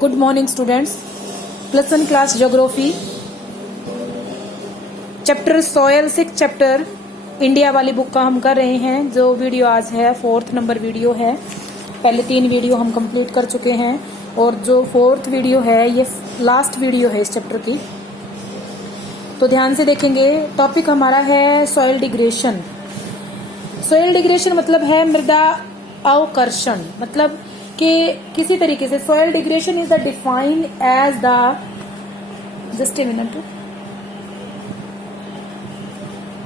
Good morning students. +1 class geography chapter soil 6 chapter India वाली book का हम कर रहे हैं। जो वीडियो आज है 4th नंबर वीडियो है। पहले 3 वीडियो हम कंप्लीट कर चुके हैं और जो 4th वीडियो है ये लास्ट वीडियो है इस चैप्टर की। तो ध्यान से देखेंगे। टॉपिक हमारा है सॉयल डिग्रेशन। सॉयल डिग्रेशन मतलब है मृदा अवकर्षण, मतलब कि किसी तरीके से soil degradation is the defined as the just a minute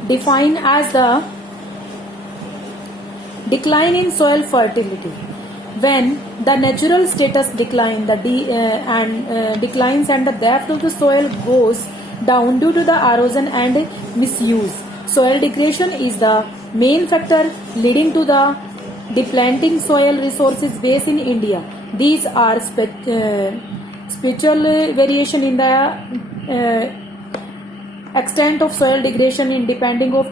defined as the decline in soil fertility when the natural status decline declines and the depth of the soil goes down due to the erosion and misuse. Soil degradation is the main factor leading to the depleting soil resources base in India. These are spatial variation in the extent of soil degradation in depending of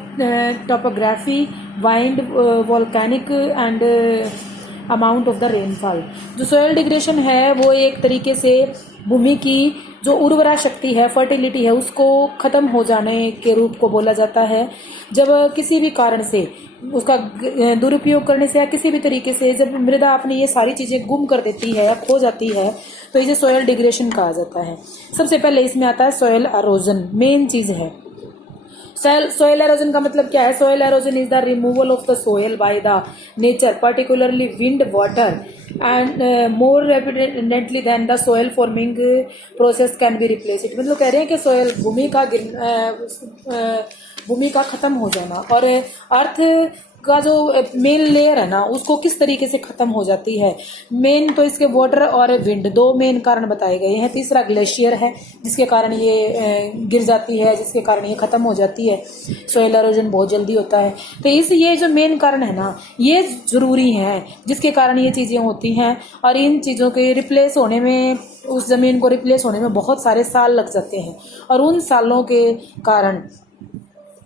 topography, wind, volcanic and amount of the rainfall. जो soil digression है वो एक तरीके से भूमि की जो उर्वरा शक्ति है, फर्टिलिटी है, उसको खत्म हो जाने के रूप को बोला जाता है। जब किसी भी कारण से उसका दुरुपयोग करने से या किसी भी तरीके से जब मृदा अपनी ये सारी चीजें गुम कर देती है या खो जाती है तो इसे सोयल डिग्रेशन कहा जाता है। सबसे पहले इसमें आता है सोयल एरोजन, मेन चीज है। सोयल एरोजन का मतलब क्या है? Soil erosion is the removal of the soil by the nature, particularly wind, water and more rapidly than the soil forming process can be replaced. मतलब कह रहे हैं कि सोयल भूमि का खत्म हो जाना और अर्थ का जो मेन लेयर है ना उसको किस तरीके से खत्म हो जाती है। मेन तो इसके वाटर और विंड दो मेन कारण बताए गए हैं। तीसरा ग्लेशियर है जिसके कारण ये गिर जाती है, जिसके कारण ये खत्म हो जाती है। सोयल एरोजन बहुत जल्दी होता है। तो ये जो मेन कारण है ना ये जरूरी है जिसके कारण ये चीजें होती हैं और इन चीजों के रिप्लेस होने में, उस जमीन को रिप्लेस होने में बहुत सारे साल लग जाते हैं और उन सालों के कारण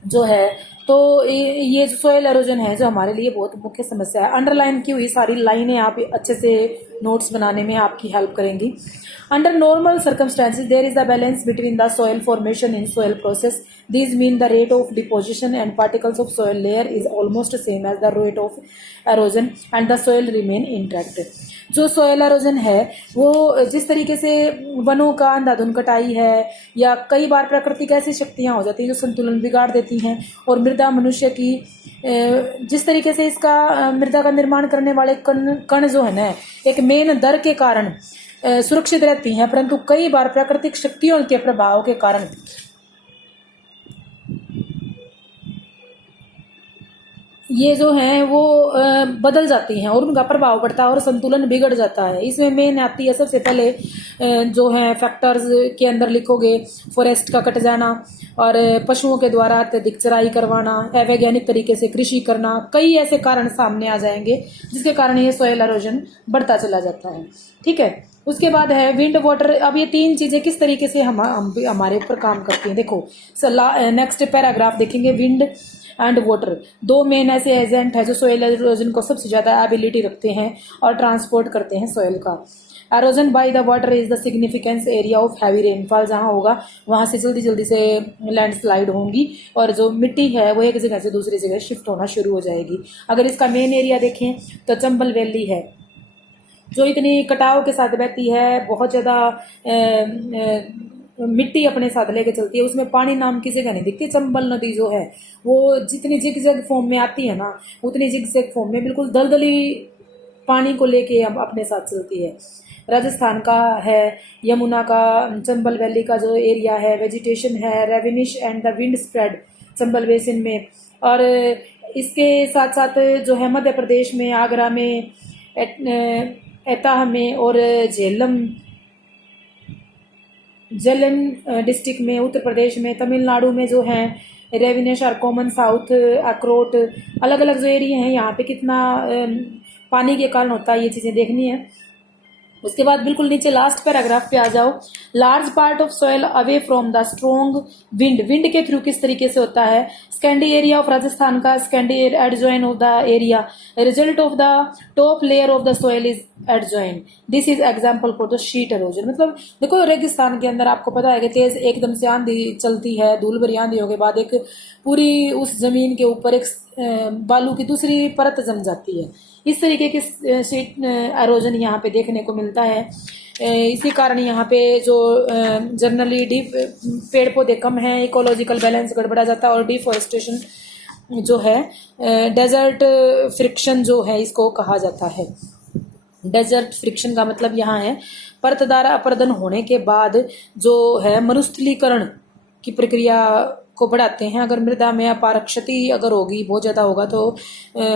जो है तो ये जो सोयल एरोजन है जो हमारे लिए बहुत मुख्य समस्या है। अंडरलाइन की हुई सारी लाइनें आप अच्छे से नोट्स बनाने में आपकी हेल्प करेंगी। Under normal circumstances there is the balance between the soil formation in soil process. These mean the rate of deposition and particles of soil layer is almost same as the rate of erosion and the soil remain intact. जो soil halogen है वो जिस तरीके से वनों का अंधाधुंध कटाई है या कई बार प्राकृतिक ऐसी शक्तियां हो जाती हैं जो संतुलन बिगाड़ देती हैं और मृदा मनुष्य की जिस तरीके से इसका मृदा का निर्माण करने वाले कण जो है ना एक मेन दर के कारण सुरक्षित रहती हैं, परंतु कई बार प्राकृतिक शक्तियों के प्रभाव के कारण ये जो हैं वो बदल जाती हैं और उनका प्रभाव पड़ता है और संतुलन बिगड़ जाता है। इसमें मेन आती है सबसे पहले जो है फैक्टर्स के अंदर लिखोगे फॉरेस्ट का कट जाना और पशुओं के द्वारा अत्यधिक चराई करवाना, अवैज्ञानिक तरीके से कृषि करना, कई ऐसे कारण सामने आ जाएंगे जिसके कारण ये सोयल एरोजन बढ़ता चला जाता है। ठीक है, उसके बाद है विंड, वाटर। अब ये 3 चीजें किस तरीके से हमारे ऊपर काम करती हैं देखो। नेक्स्ट पैराग्राफ देखेंगे। विंड एंड वाटर दो मेन ऐसे एजेंट है जो सोयल एरोजन को सबसे ज्यादा एबिलिटी रखते हैं और ट्रांसपोर्ट करते हैं सोयल का। Halogen by the water is the significance area of heavy rainfall. जहां होगा वहां से जल्दी से लैंडस्लाइड होंगी और जो मिट्टी है वो एक जगह से दूसरी जगह शिफ्ट होना शुरू हो जाएगी। अगर इसका मेन एरिया देखें तो चंबल वैली है जो इतनी कटाव के साथ बहती है, बहुत ज्यादा मिट्टी अपने साथ लेके चलती है, उसमें पानी नाम की जगह नहीं दिखती। चंबल नदी जो है वो जितनी जिगजैग फॉर्म में आती है ना उतनी जिगजैग फॉर्म में बिल्कुल दलदली पानी को लेके अपने साथ चलती है। राजस्थान का है यमुना का चंबल वैली का जो एरिया है, वेजिटेशन है ravines and the wind spread Chambal basin में। और इसके साथ साथ जो है मध्य प्रदेश में आगरा में, एटाह में और झेलम डिस्ट्रिक्ट में, उत्तर प्रदेश में, तमिलनाडु में जो है रेविनेश और कॉमन साउथ अक्रोट, अलग अलग जो एरिया हैं यहाँ पे कितना पानी के कारण होता है ये चीजें देखनी है। उसके बाद बिल्कुल नीचे लास्ट पैराग्राफ पे आ जाओ। Large part of soil away from the strong wind, wind के थ्रू किस तरीके से होता है। स्कैंडी एरिया ऑफ राजस्थान का Scandi adjoin of the area, result of the top layer of the soil is adjoint, this is example for the sheet halogen. मतलब देखो रेगिस्तान के अंदर आपको पता है कि तेज एकदम से आंधी चलती है, धूल भरी आंधियों के बाद एक पूरी उस जमीन के ऊपर एक बालू की दूसरी परत जम जाती है। इस तरीके की शीट एरोजन यहाँ पे देखने को मिलता है। इसी कारण यहाँ पे जो जनरली पेड़ पौधे कम हैं, इकोलॉजिकल बैलेंस गड़बड़ा जाता है और डिफॉरेस्टेशन जो है, डेजर्ट फ्रिक्शन जो है इसको कहा जाता है। डेजर्ट फ्रिक्शन का मतलब यहाँ है परतदार अपरदन होने के बाद जो है मरुस्थलीकरण की प्रक्रिया को बढ़ाते हैं। अगर मृदा में अपार क्षति अगर होगी, बहुत ज्यादा होगा, तो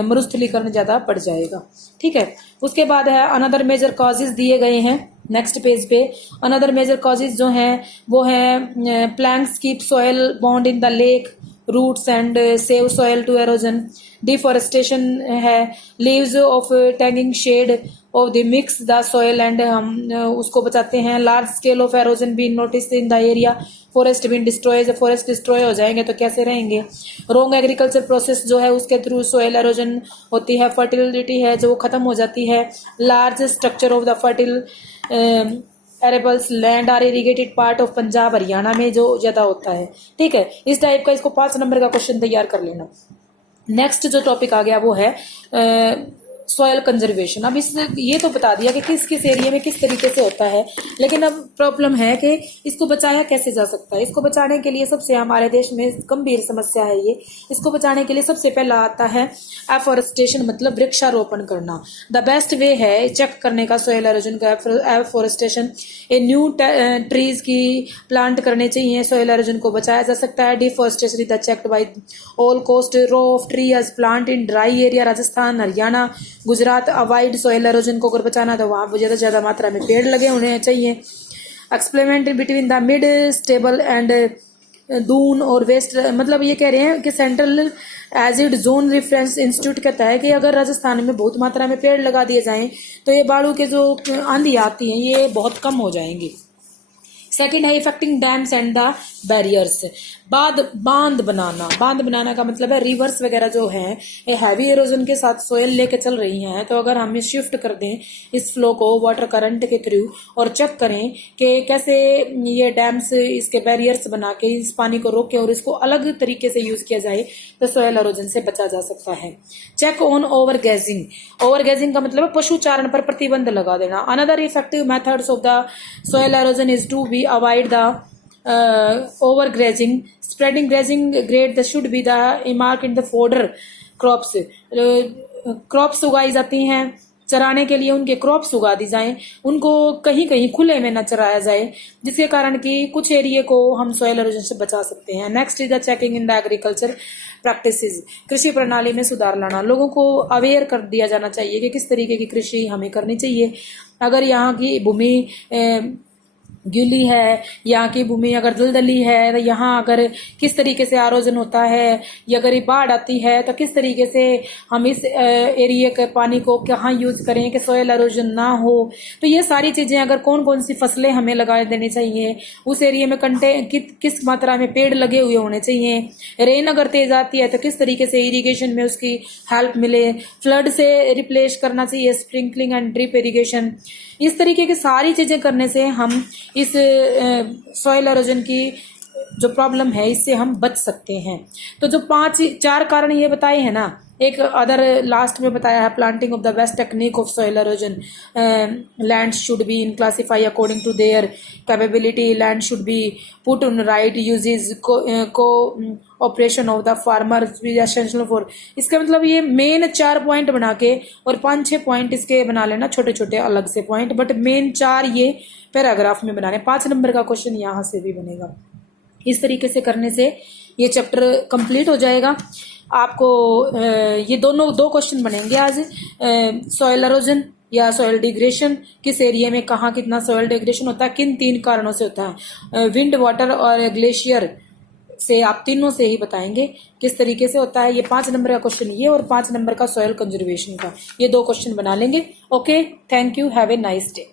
मरुस्थलीकरण ज्यादा बढ़ जाएगा। ठीक है, उसके बाद है अनदर मेजर कॉजेज दिए गए हैं नेक्स्ट पेज पे। अनदर मेजर कॉजेज जो हैं वो है plants keep soil bond in the lake roots and save soil to erosion. Deforestation है, leaves of tagging shed of the mix the soil and हम उसको बचाते हैं। Large scale of erosion been notice in the area, forest been destroy, जब forest destroy हो जाएंगे तो कैसे रहेंगे। रॉन्ग एग्रीकल्चर प्रोसेस जो है उसके थ्रू सॉयल एरोजन होती है, फर्टिलिटी है जो खत्म हो जाती है। Large structure of the fertile arables land are irrigated part of Punjab Haryana में जो ज्यादा होता है। ठीक है, इस टाइप का इसको 5 नंबर का क्वेश्चन तैयार कर लेना। नेक्स्ट जो टॉपिक आ गया वो है सॉयल कंजर्वेशन। अब इस ये तो बता दिया कि किस किस एरिया में किस तरीके से होता है, लेकिन अब प्रॉब्लम है कि इसको बचाया कैसे जा सकता है। इसको बचाने के लिए सबसे हमारे देश में गंभीर समस्या है ये। इसको बचाने के लिए सबसे पहला आता है एफॉरेस्टेशन, मतलब वृक्षारोपण करना। द बेस्ट वे है चेक करने का सॉयल एरोजन का एफॉरेस्टेशन। ए न्यू ट्रीज की प्लांट करने चाहिए, सॉयल एरोजन को बचाया जा सकता है। Deforestation is checked by all coast row of tree as plant in dry area, Rajasthan Haryana Gujarat. Avoid soil erosion को अगर बचाना तो वहां ज्यादा से ज्यादा मात्रा में पेड़ लगे होने चाहिए। Experiment between the mid stable and Doon और वेस्ट, मतलब ये कह रहे हैं कि central edged zone reference institute कहता है कि अगर राजस्थान में बहुत मात्रा में पेड़ लगा दिए जाएं तो ये बालू के जो आंधी आती हैं ये बहुत कम हो जाएंगी। सेकेंड है effecting dams and the barriers. बांध बनाना का मतलब है रिवर्स वगैरह जो है ये हैवी एरोजन के साथ सोयल लेके चल रही हैं, तो अगर हम शिफ्ट कर दें इस फ्लो को वाटर करंट के थ्रू और चेक करें कि कैसे ये डैम्स इसके बैरियर्स बना के इस पानी को रोके और इसको अलग तरीके से यूज किया जाए तो सोयल एरोजन से बचा जा सकता है। चेक ऑन ओवरगेजिंग का मतलब है पशु चारण पर प्रतिबंध लगा देना। Another effective methods of the soil erosion is to be avoid the overgrazing, spreading grazing grade that should be the mark in the fodder crops। Crops उगाई जाती हैं चराने के लिए, उनके क्रॉप्स उगा दी जाएं, उनको कहीं कहीं खुले में न चराया जाए, जिसके कारण कि कुछ एरिया को हम सॉइल एरोजन से बचा सकते हैं। Next is the checking in the agriculture practices. कृषि प्रणाली में सुधार लाना, लोगों को अवेयर कर दिया जाना चाहिए कि किस तरीके की कृषि हमें करनी चाहिए। अगर यहाँ की भूमि गीली है, यहाँ की भूमि अगर दलदली है, तो यहाँ अगर किस तरीके से आरोजन होता है, या अगर बाढ़ आती है तो किस तरीके से हम इस एरिया के पानी को कहाँ यूज करें कि सोयल एरोजन ना हो। तो ये सारी चीजें, अगर कौन कौन सी फसलें हमें लगा देनी चाहिए, उस एरिया में किस मात्रा में पेड़ लगे हुए होने चाहिए, रेन अगर तेज आती है तो किस तरीके से इरिगेशन में उसकी हेल्प मिले, फ्लड से रिप्लेस करना चाहिए, स्प्रिंकलिंग एंड ड्रिप इरिगेशन। इस तरीके की सारी चीजें करने से हम इस सॉइल एरोजन की जो प्रॉब्लम है इससे हम बच सकते हैं। तो जो 4 कारण ये बताए हैं ना, एक अदर लास्ट में बताया है planting of the best technique of soil erosion. Land should be in classify according to their capability, land should be put on right uses, cooperation of the farmers essential for. इसका मतलब ये main 4 point बना के और 5-6 point इसके बना लेना, छोटे छोटे अलग से पॉइंट, बट मेन 4 ये पैराग्राफ में बनाने। 5 नंबर का क्वेश्चन यहाँ से भी बनेगा। इस तरीके से करने से ये चैप्टर कंप्लीट हो जाएगा। आपको ये दो क्वेश्चन बनेंगे आज। सॉइल एरोजन या सॉइल डिग्रेशन, किस एरिया में कहाँ कितना सॉइल डिग्रेशन होता है, किन 3 कारणों से होता है। विंड, वाटर और ग्लेशियर से आप तीनों से ही बताएंगे किस तरीके से होता है। ये 5 नंबर का क्वेश्चन ये, और 5 नंबर का सॉइल कंजर्वेशन का, ये 2 क्वेश्चन बना लेंगे। Okay, thank you, have a nice day.